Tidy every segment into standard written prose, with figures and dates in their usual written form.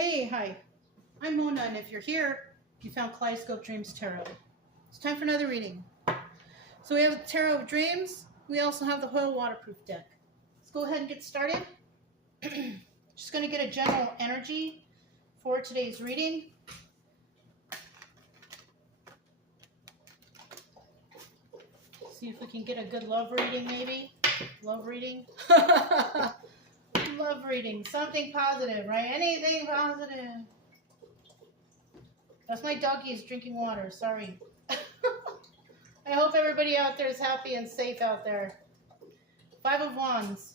Hey, hi, I'm Mona, and if you're here, you found Kaleidoscope Dreams Tarot. It's time for another reading. So we have the Tarot of Dreams. We also have the Hoyle Waterproof deck. Let's go ahead and get started. Just going to get a general energy for today's reading. See if we can get a good love reading, maybe. Love reading. Love reading. Something positive, right? Anything positive. That's my doggy is drinking water. Sorry. I hope everybody out there is happy and safe out there. Five of Wands.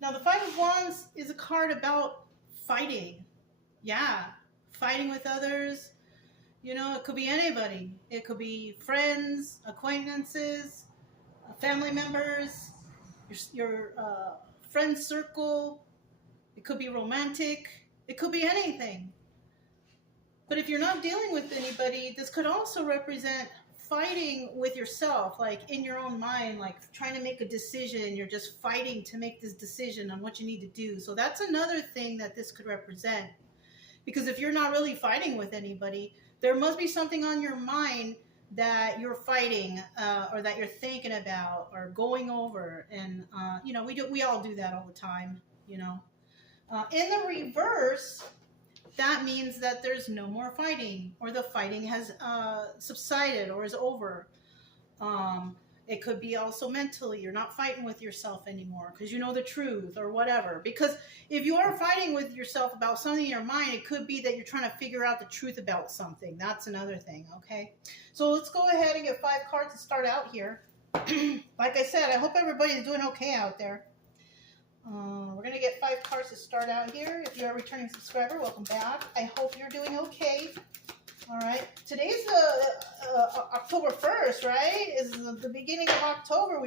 Now, the Five of Wands is a card about fighting. Yeah, fighting with others. You know, it could be anybody. It could be friends, acquaintances, family members, your friend circle. It could be romantic. It could be anything. But if you're not dealing with anybody, this could also represent fighting with yourself, like in your own mind, like trying to make a decision. You're just fighting to make this decision on what you need to do. So that's another thing that this could represent. Because if you're not really fighting with anybody, there must be something on your mind that you're fighting or that you're thinking about or going over. And, you know, we all do that all the time, you know. In the reverse, that means that there's no more fighting, or the fighting has subsided or is over. It could be also mentally, you're not fighting with yourself anymore because you know the truth or whatever. Because if you are fighting with yourself about something in your mind, it could be that you're trying to figure out the truth about something. That's another thing, okay? So let's go ahead and get 5 cards to start out here. Like I said, I hope everybody's doing okay out there. We're going to get 5 cards to start out here. If you're a returning subscriber, welcome back. I hope you're doing okay. All right. Today's October 1st, right? Is the beginning of October.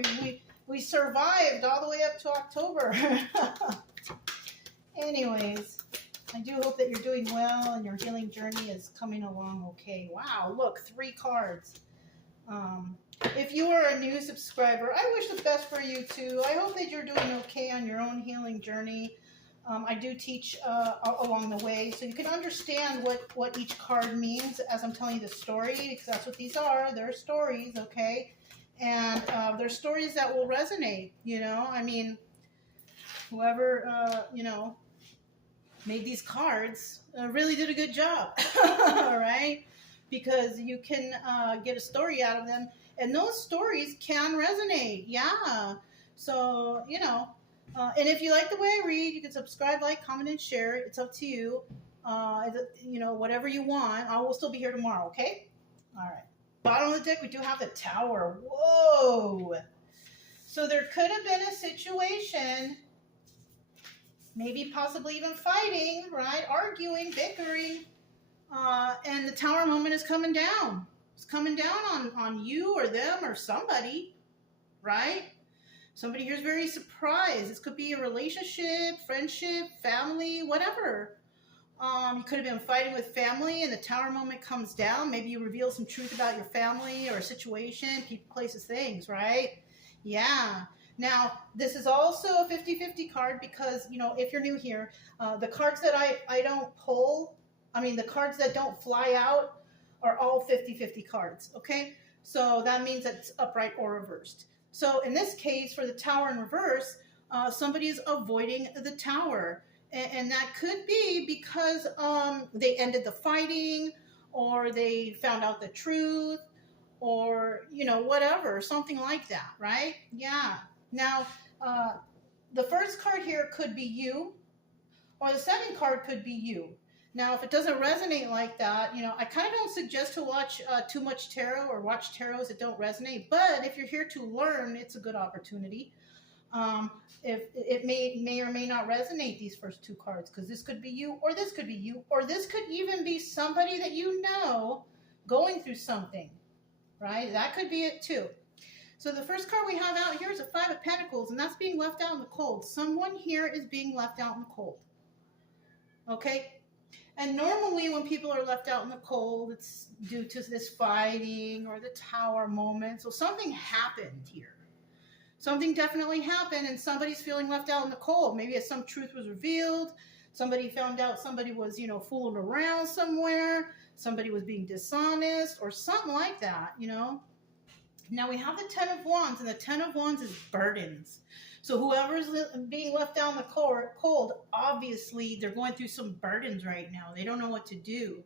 We survived all the way up to October. Anyways, I do hope that you're doing well and your healing journey is coming along okay. Wow, look, 3 cards. If you are a new subscriber, I wish the best for you too. I hope that you're doing okay on your own healing journey. I do teach along the way, so you can understand what each card means as I'm telling you the story, because that's what these are. They're stories, okay? And they're stories that will resonate, you know? I mean, whoever, you know, made these cards really did a good job, all right? Because you can get a story out of them. And those stories can resonate, yeah. So, you know, and if you like the way I read, you can subscribe, like, comment, and share. It's up to you. You know, whatever you want. I will still be here tomorrow, okay? All right. Bottom of the deck, we do have the Tower. Whoa! So there could have been a situation, maybe possibly even fighting, right? Arguing, bickering. And the Tower moment is coming down. It's coming down on you or them or somebody, right? Somebody here is very surprised. This could be a relationship, friendship, family, whatever. You could have been fighting with family and the Tower moment comes down. Maybe you reveal some truth about your family or a situation, people, places, things, right? Yeah. Now, this is also a 50-50 card because, you know, if you're new here, the cards that I don't pull, I mean, the cards that don't fly out are all 50-50 cards, okay? So that means that it's upright or reversed. So in this case, for the Tower in reverse, somebody is avoiding the Tower. And that could be because they ended the fighting, or they found out the truth, or, you know, whatever, something like that, right? Yeah. Now, the first card here could be you, or the second card could be you. Now, if it doesn't resonate like that, you know, I kind of don't suggest to watch too much tarot or watch tarots that don't resonate. But if you're here to learn, it's a good opportunity. If it may or may not resonate, these first 2 cards, because this could be you, or this could be you, or this could even be somebody that you know going through something, right? That could be it too. So the first card we have out here is a 5 of Pentacles, and that's being left out in the cold. Someone here is being left out in the cold. Okay? And normally when people are left out in the cold, it's due to this fighting or the Tower moment. So something happened here. Something definitely happened and somebody's feeling left out in the cold. Maybe some truth was revealed. Somebody found out somebody was, fooling around somewhere. Somebody was being dishonest or something like that, Now we have the Ten of Wands, and the Ten of Wands is burdens. So whoever's being left out in the cold, obviously they're going through some burdens right now. They don't know what to do.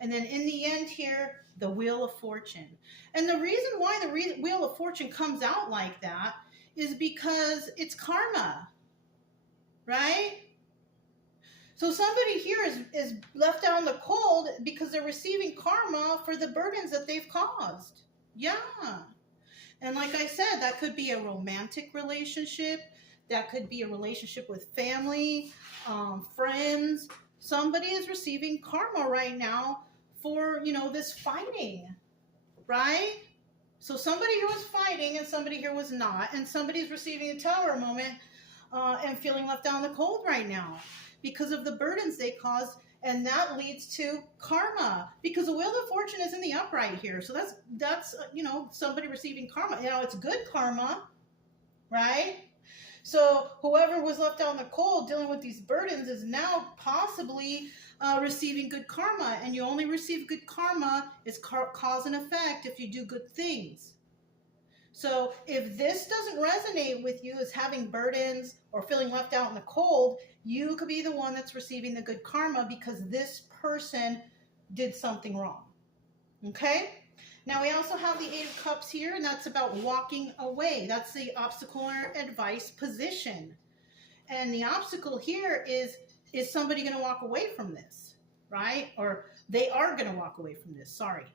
And then in the end here, the Wheel of Fortune. And the reason why the Wheel of Fortune comes out like that is because it's karma, right? So somebody here is left out in the cold because they're receiving karma for the burdens that they've caused. Yeah. And like I said, that could be a romantic relationship. That could be a relationship with family, friends. Somebody is receiving karma right now for, this fighting, right? So somebody here was fighting and somebody here was not. And somebody's receiving a Tower moment and feeling left out in the cold right now because of the burdens they caused. And that leads to karma because the Wheel of Fortune is in the upright here. So that's somebody receiving karma. It's good karma, right? So whoever was left out in the cold dealing with these burdens is now possibly receiving good karma. And you only receive good karma is cause and effect if you do good things. So if this doesn't resonate with you as having burdens or feeling left out in the cold, you could be the one that's receiving the good karma because this person did something wrong. Okay? Now we also have the Eight of Cups here, and that's about walking away. That's the obstacle or advice position. And the obstacle here is somebody going to walk away from this, right? Or they are going to walk away from this, sorry.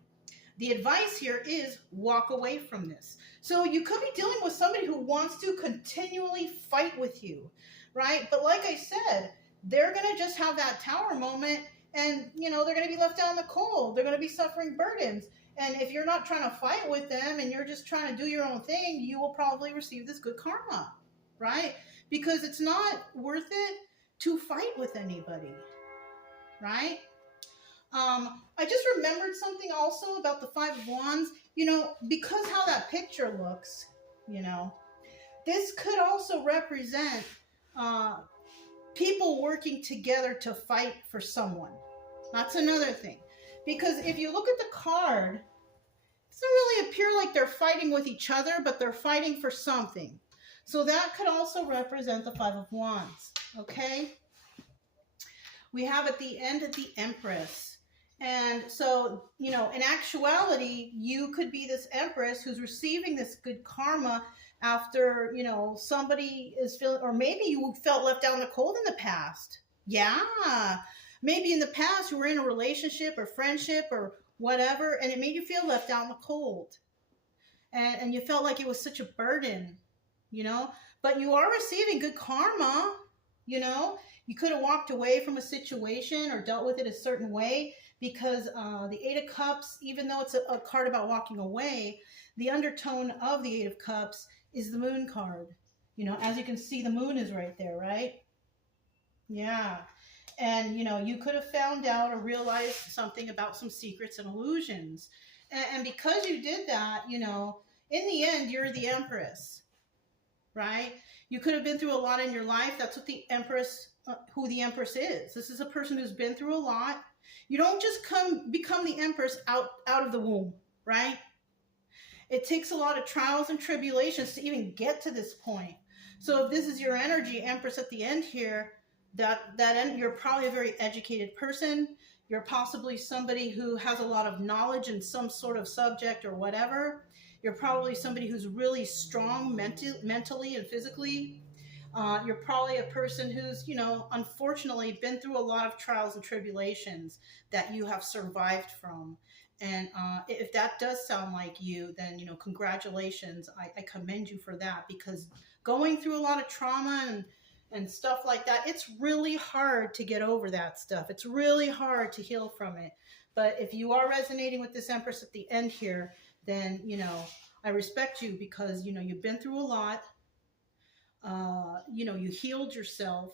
The advice here is walk away from this. So you could be dealing with somebody who wants to continually fight with you, right? But like I said, they're going to just have that Tower moment and, they're going to be left out in the cold. They're going to be suffering burdens. And if you're not trying to fight with them and you're just trying to do your own thing, you will probably receive this good karma, right? Because it's not worth it to fight with anybody, right? I just remembered something also about the Five of Wands, because how that picture looks, this could also represent people working together to fight for someone. That's another thing. Because if you look at the card, it doesn't really appear like they're fighting with each other, but they're fighting for something. So that could also represent the Five of Wands, okay? We have at the end the Empress. And so, in actuality, you could be this Empress who's receiving this good karma after, somebody is feeling, or maybe you felt left out in the cold in the past. Yeah. Maybe in the past you were in a relationship or friendship or whatever, and it made you feel left out in the cold. And you felt like it was such a burden, But you are receiving good karma, You could have walked away from a situation or dealt with it a certain way because the Eight of Cups, even though it's a card about walking away, the undertone of the Eight of Cups is the Moon card. As you can see, the Moon is right there, right? Yeah. And, you could have found out or realized something about some secrets and illusions. And because you did that, in the end, you're the Empress, right? You could have been through a lot in your life. That's what the Empress, who the Empress is. This is a person who's been through a lot. You don't just become the Empress out of the womb, right? It takes a lot of trials and tribulations to even get to this point. So if this is your energy, Empress, at the end here, that end, you're probably a very educated person. You're possibly somebody who has a lot of knowledge in some sort of subject or whatever. You're probably somebody who's really strong mentally and physically. You're probably a person who's, unfortunately been through a lot of trials and tribulations that you have survived from. And if that does sound like you, then, congratulations. I commend you for that, because going through a lot of trauma and stuff like that, it's really hard to get over that stuff. It's really hard to heal from it. But if you are resonating with this Empress at the end here, then, I respect you because, you've been through a lot. You healed yourself.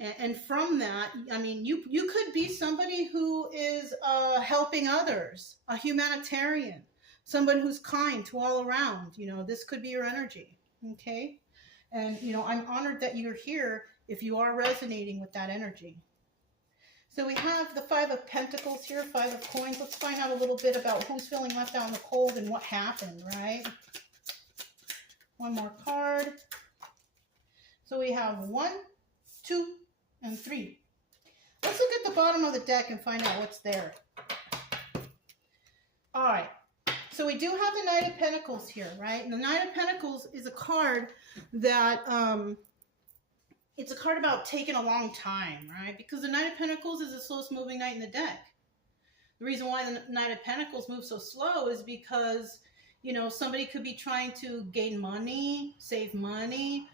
And from that, you could be somebody who is helping others, a humanitarian, somebody who's kind to all around. This could be your energy. Okay. And, you know, I'm honored that you're here if you are resonating with that energy. So we have the Five of Pentacles here, Five of Coins. Let's find out a little bit about who's feeling left out in the cold and what happened, right? One more card. So we have 1, 2, and 3. Let's look at the bottom of the deck and find out what's there. All right. So we do have the Knight of Pentacles here, right? And the Knight of Pentacles is a card that, it's a card about taking a long time, right? Because the Knight of Pentacles is the slowest moving knight in the deck. The reason why the Knight of Pentacles moves so slow is because, you know, somebody could be trying to gain money, save money,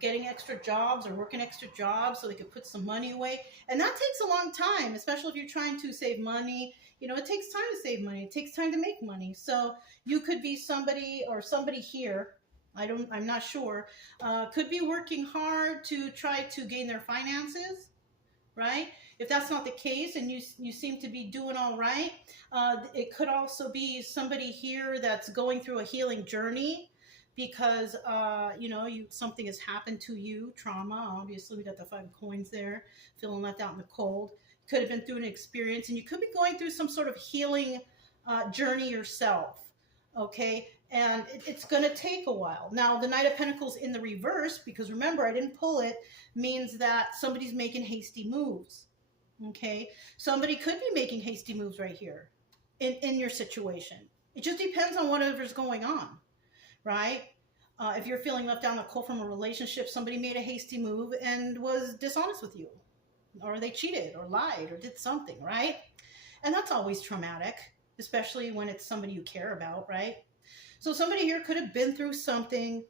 getting extra jobs or working extra jobs so they could put some money away. And that takes a long time, especially if you're trying to save money. You know, it takes time to save money. It takes time to make money. So you could be somebody or somebody here, I'm not sure, could be working hard to try to gain their finances, right? If that's not the case and you seem to be doing all right, it could also be somebody here that's going through a healing journey because, you know, something has happened to you, trauma. Obviously, we got the Five of Coins there, feeling left out in the cold. Could have been through an experience, and you could be going through some sort of healing journey yourself, okay? And it's going to take a while. Now, the Knight of Pentacles in the reverse, because remember, I didn't pull it, means that somebody's making hasty moves, okay? Somebody could be making hasty moves right here in your situation. It just depends on whatever's going on, right? If you're feeling left out in the cold from a relationship, somebody made a hasty move and was dishonest with you, or they cheated or lied or did something, right? And that's always traumatic, especially when it's somebody you care about, right? So somebody here could have been through something,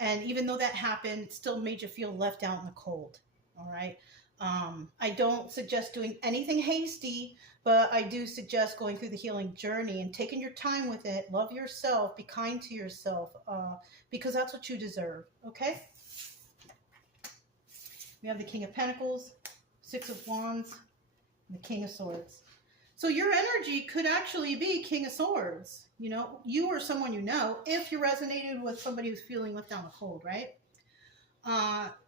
and even though that happened, it still made you feel left out in the cold, all right? I don't suggest doing anything hasty, but I do suggest going through the healing journey and taking your time with it. Love yourself, be kind to yourself, because that's what you deserve, okay? We have the King of Pentacles, Six of Wands, and the King of Swords. So your energy could actually be King of Swords. You know, you or someone you know, if you resonated with somebody who's feeling left out in the cold, right?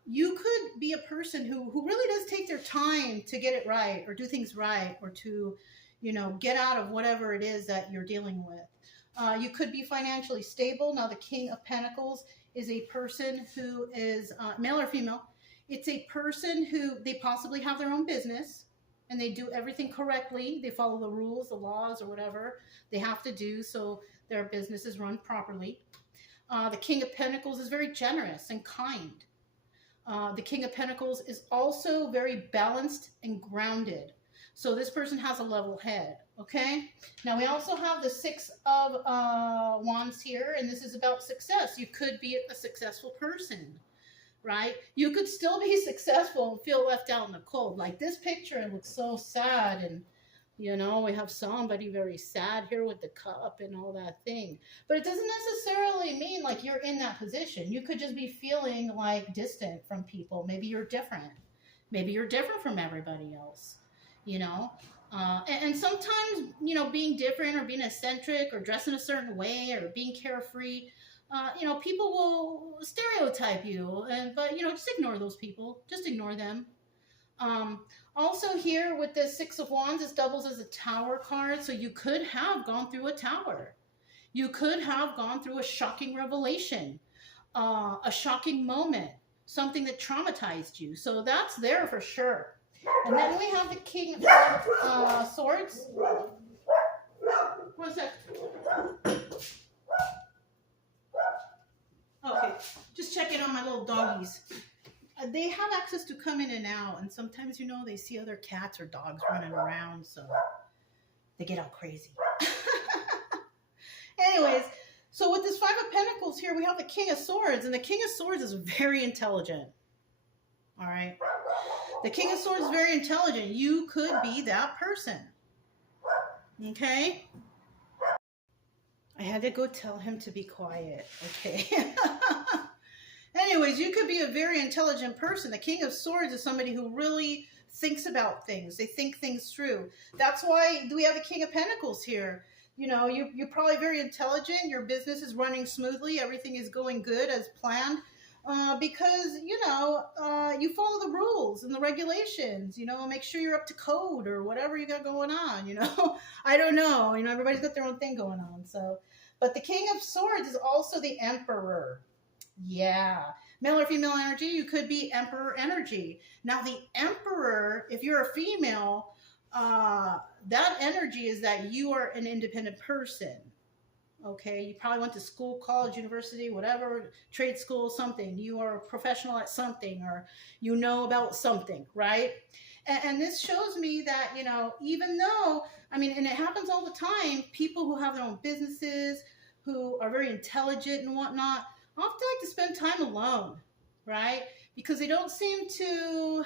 You could be a person who really does take their time to get it right or do things right or to, you know, get out of whatever it is that you're dealing with. You could be financially stable. Now, the King of Pentacles is a person who is male or female. It's a person who they possibly have their own business and they do everything correctly. They follow the rules, the laws, or whatever they have to do so their business is run properly. The King of Pentacles is very generous and kind. The King of Pentacles is also very balanced and grounded. So this person has a level head, okay? Now we also have the Six of Wands here, and this is about success. You could be a successful person, right? You could still be successful and feel left out in the cold. Like this picture, it looks so sad, and you know, we have somebody very sad here with the cup and all that thing. But it doesn't necessarily mean like you're in that position. You could just be feeling like distant from people. Maybe you're different. Maybe you're different from everybody else, you know? And sometimes, you know, being different or being eccentric or dressing a certain way or being carefree, you know, people will stereotype you. But, you know, just ignore those people. Just ignore them. Also here with the Six of Wands, this doubles as a Tower card. So you could have gone through a tower. You could have gone through a shocking revelation, a shocking moment, something that traumatized you. So that's there for sure. And then we have the King of Swords. One sec. Okay, just checking on my little doggies. They have access to come in and out, and sometimes, you know, they see other cats or dogs running around, so they get all crazy. Anyways, so with this Five of Pentacles here, we have the King of Swords, and the King of Swords is very intelligent. All right? The King of Swords is very intelligent. You could be that person. Okay? I had to go tell him to be quiet. Okay? Anyways, you could be a very intelligent person. The King of Swords is somebody who really thinks about things. They think things through. That's why we have the King of Pentacles here. you're probably very intelligent. Your business is running smoothly. Everything is going good as planned. Because you follow the rules and the regulations. Make sure you're up to code or whatever you got going on. I don't know. Everybody's got their own thing going on. So, but the King of Swords is also the Emperor. Yeah, male or female energy. You could be Emperor energy. Now, the Emperor, if you're a female, that energy is that you are an independent person. Okay, you probably went to school, college, university, whatever, trade school, something. You are a professional at something, or you know about something, right? And this shows me that, even though, and it happens all the time, people who have their own businesses, who are very intelligent and whatnot, often like to spend time alone, right? Because they don't seem to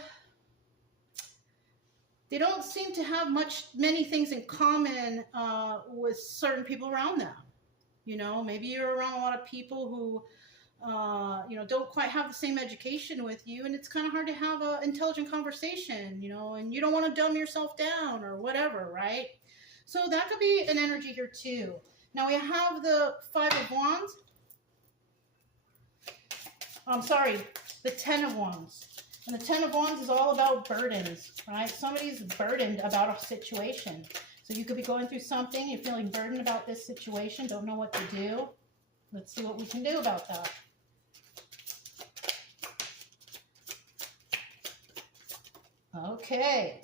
have many things in common with certain people around them. Maybe you're around a lot of people who, don't quite have the same education with you, and it's kind of hard to have an intelligent conversation, and you don't want to dumb yourself down or whatever, right? So that could be an energy here too. Now we have the Five of Wands. The Ten of Wands. And the Ten of Wands is all about burdens, right? Somebody's burdened about a situation. So you could be going through something, you're feeling burdened about this situation, don't know what to do. Let's see what we can do about that. Okay.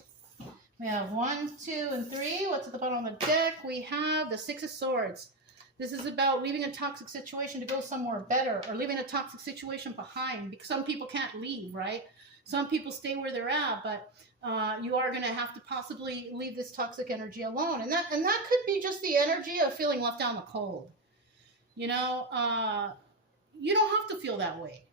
We have 1, 2, and 3. What's at the bottom of the deck? We have the Six of Swords. This is about leaving a toxic situation to go somewhere better, or leaving a toxic situation behind, because some people can't leave, right? Some people stay where they're at, but you are going to have to possibly leave this toxic energy alone. And that could be just the energy of feeling left out in the cold. You don't have to feel that way.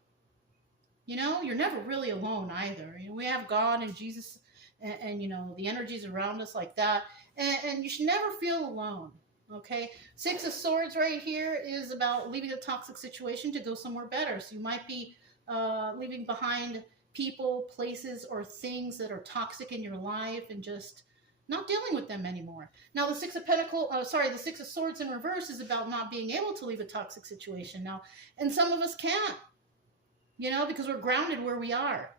You're never really alone either. We have God and Jesus and the energies around us like that. And you should never feel alone. Okay. Six of Swords right here is about leaving a toxic situation to go somewhere better. So you might be leaving behind people, places, or things that are toxic in your life and just not dealing with them anymore. Now, the Six of Swords in reverse is about not being able to leave a toxic situation now. And some of us can't, because we're grounded where we are.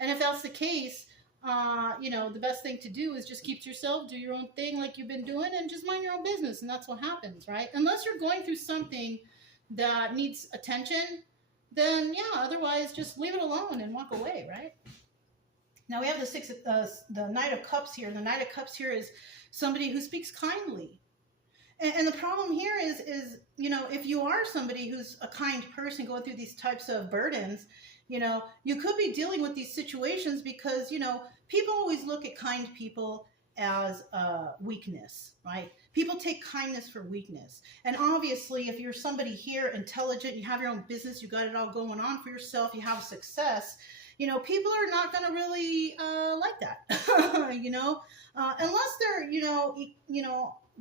And if that's the case, the best thing to do is just keep to yourself, do your own thing like you've been doing, and just mind your own business. And that's what happens, right? Unless you're going through something that needs attention, then otherwise just leave it alone and walk away, right? Now we have the Knight of Cups here. The Knight of Cups here is somebody who speaks kindly. And the problem here is if you are somebody who's a kind person going through these types of burdens, you could be dealing with these situations because, people always look at kind people as weakness, right? People take kindness for weakness. And obviously, if you're somebody here, intelligent, you have your own business, you got it all going on for yourself, you have success, people are not going to really like that, unless they're,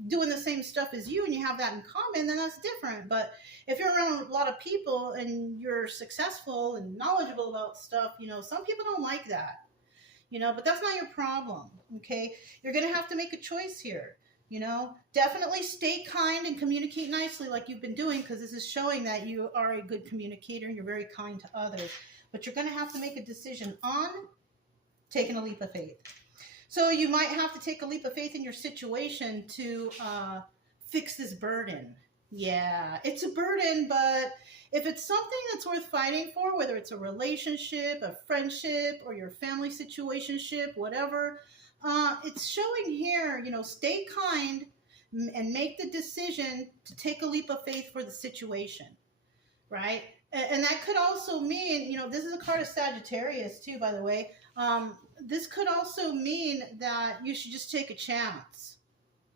doing the same stuff as you and you have that in common, then that's different. But if you're around a lot of people and you're successful and knowledgeable about stuff, some people don't like that, but that's not your problem, okay? You're going to have to make a choice here, Definitely stay kind and communicate nicely like you've been doing, because this is showing that you are a good communicator and you're very kind to others. But you're going to have to make a decision on taking a leap of faith. So you might have to take a leap of faith in your situation to fix this burden. Yeah, it's a burden, but if it's something that's worth fighting for, whether it's a relationship, a friendship, or your family situationship, whatever, it's showing here, stay kind and make the decision to take a leap of faith for the situation, right? And that could also mean, this is a card of Sagittarius too, by the way. This could also mean that you should just take a chance.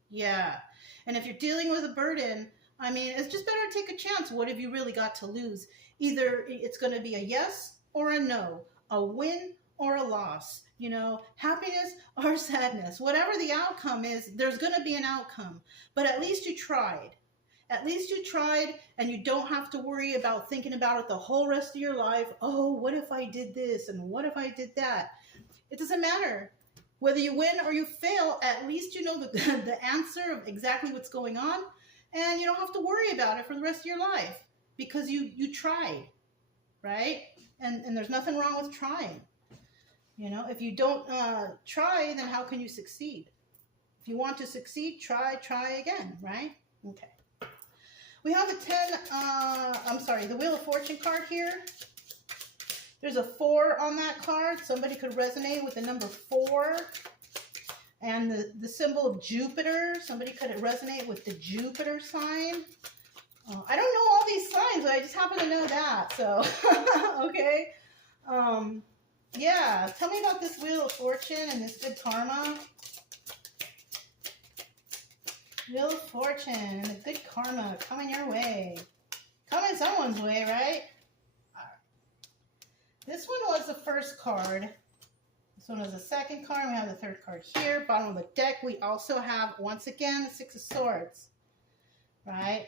Yeah. And if you're dealing with a burden, it's just better to take a chance. What have you really got to lose? Either it's going to be a yes or a no, a win or a loss, happiness or sadness. Whatever the outcome is, there's going to be an outcome. But at least you tried. At least you tried, and you don't have to worry about thinking about it the whole rest of your life. Oh, what if I did this? And what if I did that? It doesn't matter. Whether you win or you fail, at least you know the answer of exactly what's going on, and you don't have to worry about it for the rest of your life because you tried, right? And there's nothing wrong with trying. You know, if you don't try, then how can you succeed? If you want to succeed, try again, right? Okay. We have the Wheel of Fortune card here. There's a 4 on that card. Somebody could resonate with the number 4. And the symbol of Jupiter. Somebody could resonate with the Jupiter sign. I don't know all these signs, but I just happen to know that. So, okay. Yeah, tell me about this Wheel of Fortune and this good karma. Wheel of Fortune and the good karma coming your way. Coming someone's way, right? This one was the first card. This one was the second card. We have the third card here. Bottom of the deck, we also have, once again, the 6 of Swords. Right?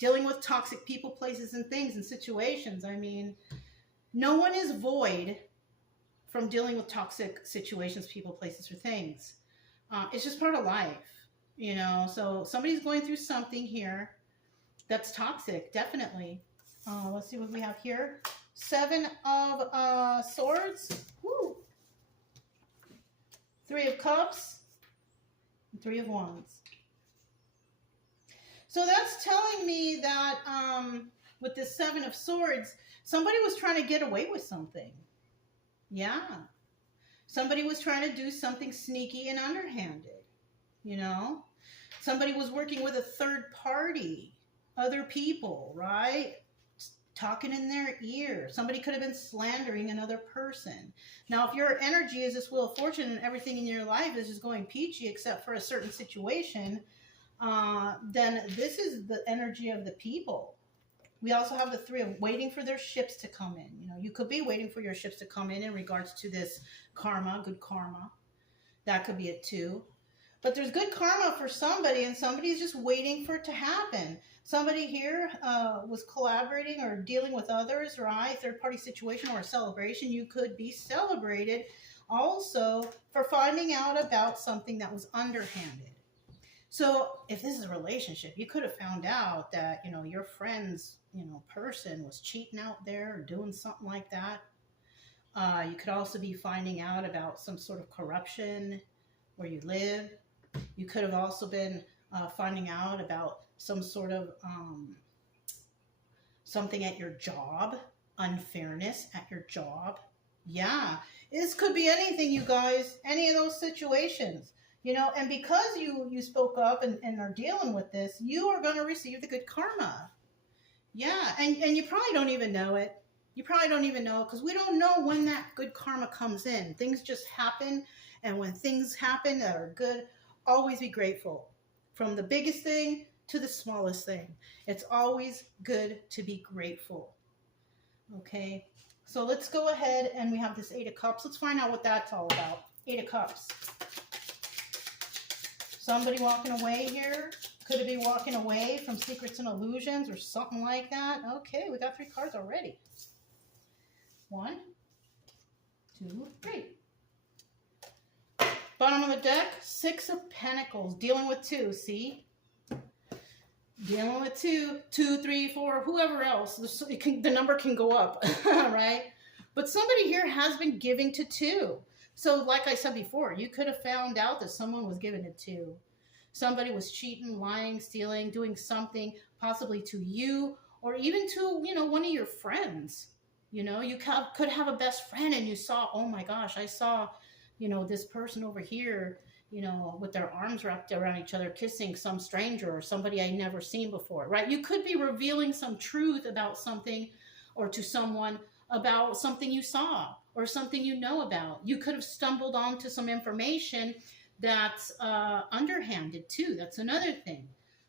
Dealing with toxic people, places, and things and situations. I mean, no one is void from dealing with toxic situations, people, places, or things. It's just part of life. You know, so somebody's going through something here that's toxic, definitely. Let's see what we have here. 7 of Swords. Woo. 3 of Cups. And 3 of Wands. So that's telling me that with this 7 of Swords, somebody was trying to get away with something. Yeah. Somebody was trying to do something sneaky and underhanded. You know? Somebody was working with a third party. Other people, right? Talking in their ear. Somebody could have been slandering another person. Now, if your energy is this Wheel of Fortune and everything in your life is just going peachy except for a certain situation, then this is the energy of the people. We also have the 3 of waiting for their ships to come in. You know, you could be waiting for your ships to come in regards to this karma, good karma. That could be it too. But there's good karma for somebody, and somebody's just waiting for it to happen. Somebody here was collaborating or dealing with others, right? Third-party situation or a celebration. You could be celebrated also for finding out about something that was underhanded. So if this is a relationship, you could have found out that, you know, your friend's, you know, person was cheating out there or doing something like that. You could also be finding out about some sort of corruption where you live. You could have also been finding out about some sort of something at your job, unfairness at your job. Yeah, this could be anything, you guys, any of those situations. You know, and because you spoke up and are dealing with this, you are going to receive the good karma. Yeah, and you probably don't even know it. You probably don't even know, because we don't know when that good karma comes in. Things just happen, and when things happen that are good, always be grateful. From the biggest thing to the smallest thing. It's always good to be grateful. Okay, so let's go ahead, and we have this 8 of Cups. Let's find out what that's all about. 8 of Cups. Somebody walking away here. Could it be walking away from secrets and illusions or something like that? Okay, we got 3 cards already. 1, 2, 3. Bottom of the deck, 6 of Pentacles. Dealing with 2, see? Dealing with 2, 2, 3, 4, whoever else. The number can go up, right? But somebody here has been giving to 2. So like I said before, you could have found out that someone was giving it to. Somebody was cheating, lying, stealing, doing something possibly to you or even to, you know, one of your friends. You know, you could have a best friend and you saw, oh my gosh, I saw, you know, this person over here, you know, with their arms wrapped around each other, kissing some stranger or somebody I never seen before, right? You could be revealing some truth about something or to someone about something you saw or something you know about. You could have stumbled onto some information that's underhanded too. That's another thing,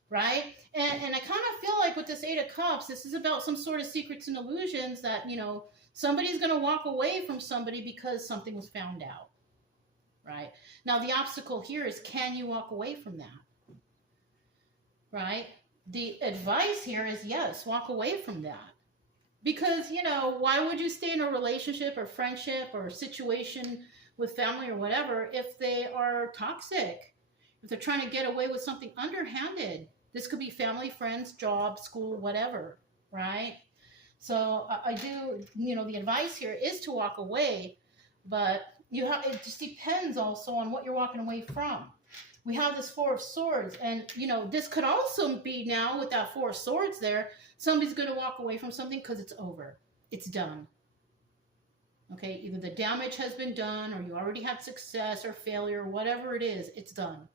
right? And I kind of feel like with this 8 of Cups, this is about some sort of secrets and illusions that, you know, somebody's going to walk away from somebody because something was found out, right? Now, the obstacle here is, can you walk away from that, right? The advice here is, yes, walk away from that. Because, you know, why would you stay in a relationship or friendship or situation with family or whatever, if they are toxic, if they're trying to get away with something underhanded. This could be family, friends, job, school, whatever, right? So I do, the advice here is to walk away, but it just depends also on what you're walking away from. We have this Four of Swords, and this could also be now with that Four of Swords there, somebody's going to walk away from something because it's over. It's done. Okay, either the damage has been done, or you already had success or failure, whatever it is, it's done.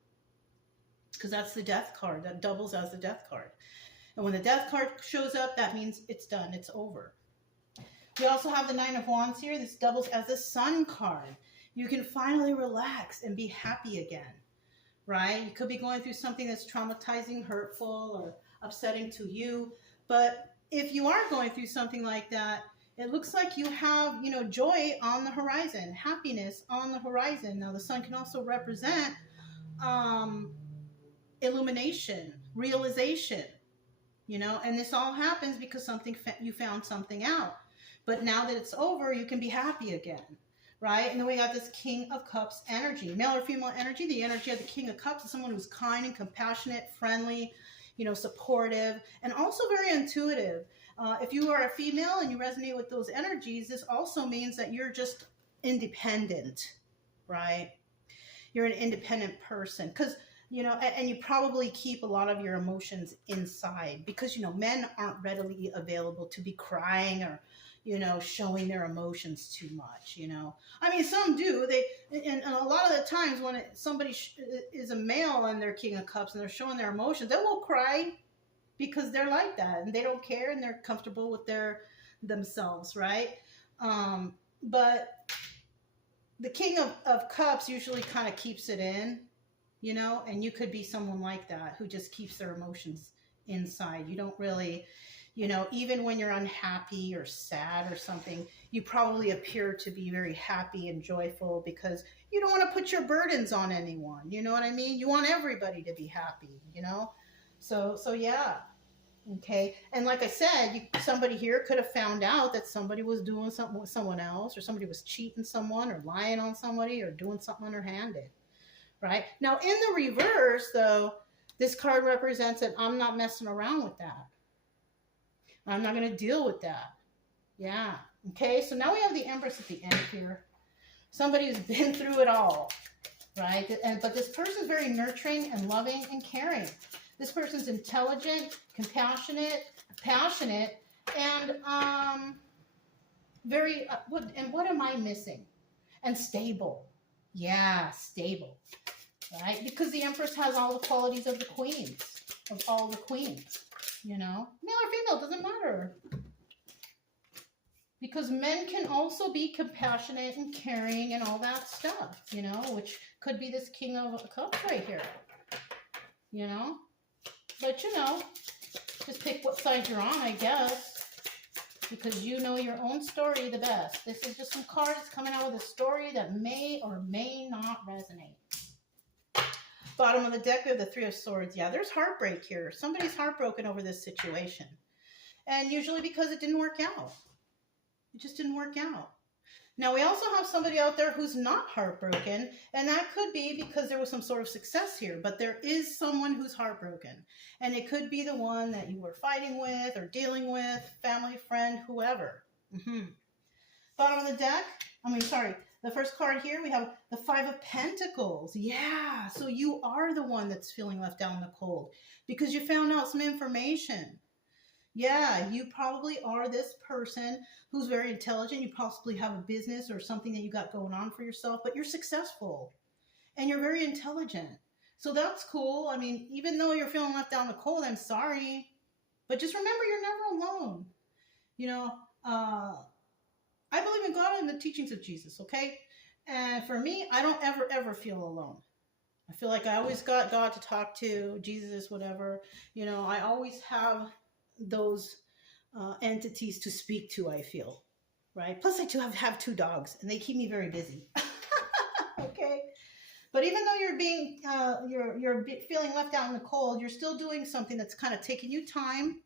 Because that's the Death card. That doubles as the Death card. And when the Death card shows up, that means it's done. It's over. We also have the Nine of Wands here. This doubles as the Sun card. You can finally relax and be happy again, right? You could be going through something that's traumatizing, hurtful, or upsetting to you. But if you are going through something like that, it looks like you have, joy on the horizon, happiness on the horizon. Now, the Sun can also represent illumination, realization, and this all happens because you found something out. But now that it's over, you can be happy again, right? And then we got this King of Cups energy, male or female energy. The energy of the King of Cups is someone who's kind and compassionate, friendly, supportive, and also very intuitive. If you are a female and you resonate with those energies, this also means that you're just independent, right? You're an independent person because, and you probably keep a lot of your emotions inside because, men aren't readily available to be crying or, showing their emotions too much, I mean, some do. And a lot of the times when somebody is a male and they're King of Cups and they're showing their emotions, they will cry because they're like that and they don't care and they're comfortable with themselves, right? But the King of Cups usually kind of keeps it in, and you could be someone like that who just keeps their emotions inside. You don't really, even when you're unhappy or sad or something, you probably appear to be very happy and joyful because you don't want to put your burdens on anyone. You know what I mean? You want everybody to be happy, So yeah. Okay. And like I said, somebody here could have found out that somebody was doing something with someone else, or somebody was cheating someone or lying on somebody or doing something underhanded, right? Now, in the reverse, though, this card represents that I'm not messing around with that. I'm not going to deal with that. Yeah. Okay. So now we have the Empress at the end here. Somebody who's been through it all, right? But this person's very nurturing and loving and caring. This person's intelligent, compassionate, passionate, and very, what am I missing? And stable. Yeah, stable, right? Because the Empress has all the qualities of the queens, of all the queens, male or female, doesn't matter. Because men can also be compassionate and caring and all that stuff, which could be this King of Cups right here, But, just pick what side you're on, I guess, because you know your own story the best. This is just some cards coming out with a story that may or may not resonate. Bottom of the deck, we have the Three of Swords. Yeah, there's heartbreak here. Somebody's heartbroken over this situation. And usually because it didn't work out. It just didn't work out. Now, we also have somebody out there who's not heartbroken, and that could be because there was some sort of success here, but there is someone who's heartbroken, and it could be the one that you were fighting with or dealing with, family, friend, whoever. Bottom of the deck, the first card here, we have the Five of Pentacles. Yeah, so you are the one that's feeling left out in the cold because you found out some information. Yeah, you probably are this person who's very intelligent. You possibly have a business or something that you got going on for yourself, but you're successful and you're very intelligent. So that's cool. I mean, even though you're feeling left out in the cold, I'm sorry. But just remember, you're never alone. I believe in God and the teachings of Jesus, okay? And for me, I don't ever feel alone. I feel like I always got God to talk to, Jesus, whatever. I always have those entities to speak to, I feel, right? Plus, I do have two dogs, and they keep me very busy. Okay, but even though you're being you're feeling left out in the cold, you're still doing something that's kind of taking you time.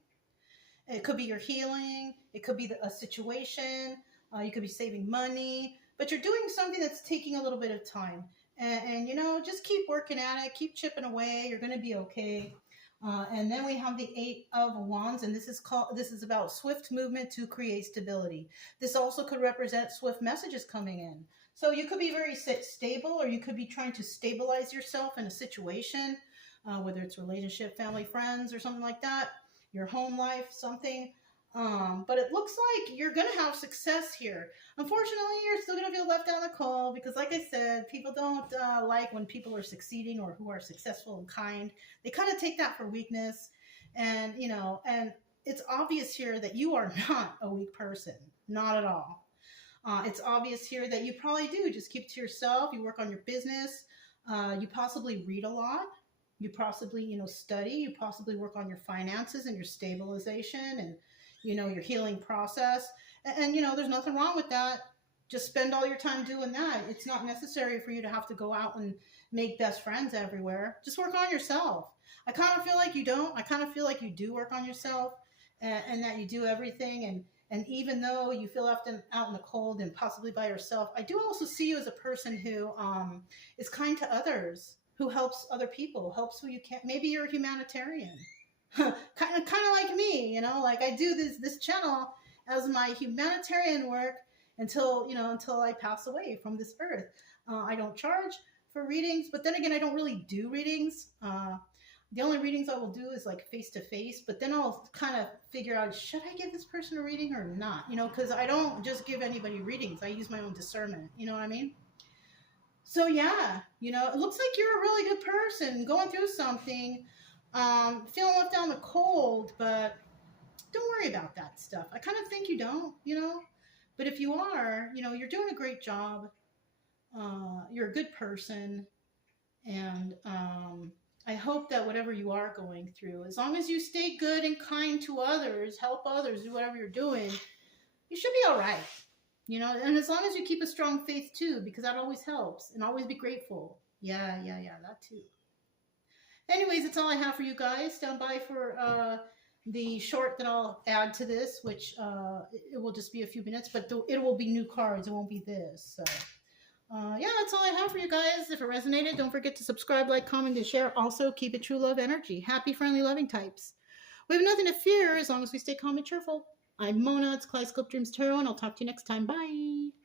It could be your healing. It could be a situation. You could be saving money, but you're doing something that's taking a little bit of time. And you know, just keep working at it, keep chipping away. You're going to be okay. And then we have the Eight of Wands, and this is about swift movement to create stability. This also could represent swift messages coming in. So you could be very stable, or you could be trying to stabilize yourself in a situation, whether it's relationship, family, friends, or something like that, your home life, something. But it looks like you're going to have success here. Unfortunately, you're still going to feel left out in the cold because, like I said, people don't like when people are succeeding or who are successful and kind. They kind of take that for weakness. And, you know, and it's obvious here that you are not a weak person. Not at all. It's obvious here that you probably do just keep to yourself. You work on your business. You possibly read a lot. You possibly, you know, study. You possibly work on your finances and your stabilization and, you know, your healing process. And, you know, there's nothing wrong with that. Just spend all your time doing that. It's not necessary for you to have to go out and make best friends everywhere. Just work on yourself. I kind of feel like you don't. I kind of feel like you do work on yourself, and that you do everything. And even though you feel left out in the cold and possibly by yourself, I do also see you as a person who is kind to others, who helps other people, helps who you can't. Maybe you're a humanitarian. kind of like me, you know, like I do this channel as my humanitarian work until I pass away from this earth. I don't charge for readings, but then again, I don't really do readings. The only readings I will do is like face to face, but then I'll kind of figure out, should I give this person a reading or not? You know, because I don't just give anybody readings. I use my own discernment. You know what I mean? So yeah, you know, it looks like you're a really good person going through something. Feeling left out in the cold, but don't worry about that stuff. I kind of think you don't, you know, but if you are, you know, you're doing a great job. You're a good person, and I hope that whatever you are going through, as long as you stay good and kind to others, help others, do whatever you're doing, you should be all right, you know, and as long as you keep a strong faith too, because that always helps, and always be grateful. Yeah, that too. Anyways, that's all I have for you guys. Stand by for the short that I'll add to this, which it will just be a few minutes, but it will be new cards. It won't be this. So, yeah, that's all I have for you guys. If it resonated, don't forget to subscribe, like, comment, and share. Also, keep it true love energy. Happy, friendly, loving types. We have nothing to fear as long as we stay calm and cheerful. I'm Mona. It's Kaleidoscope Dreams Tarot, and I'll talk to you next time. Bye.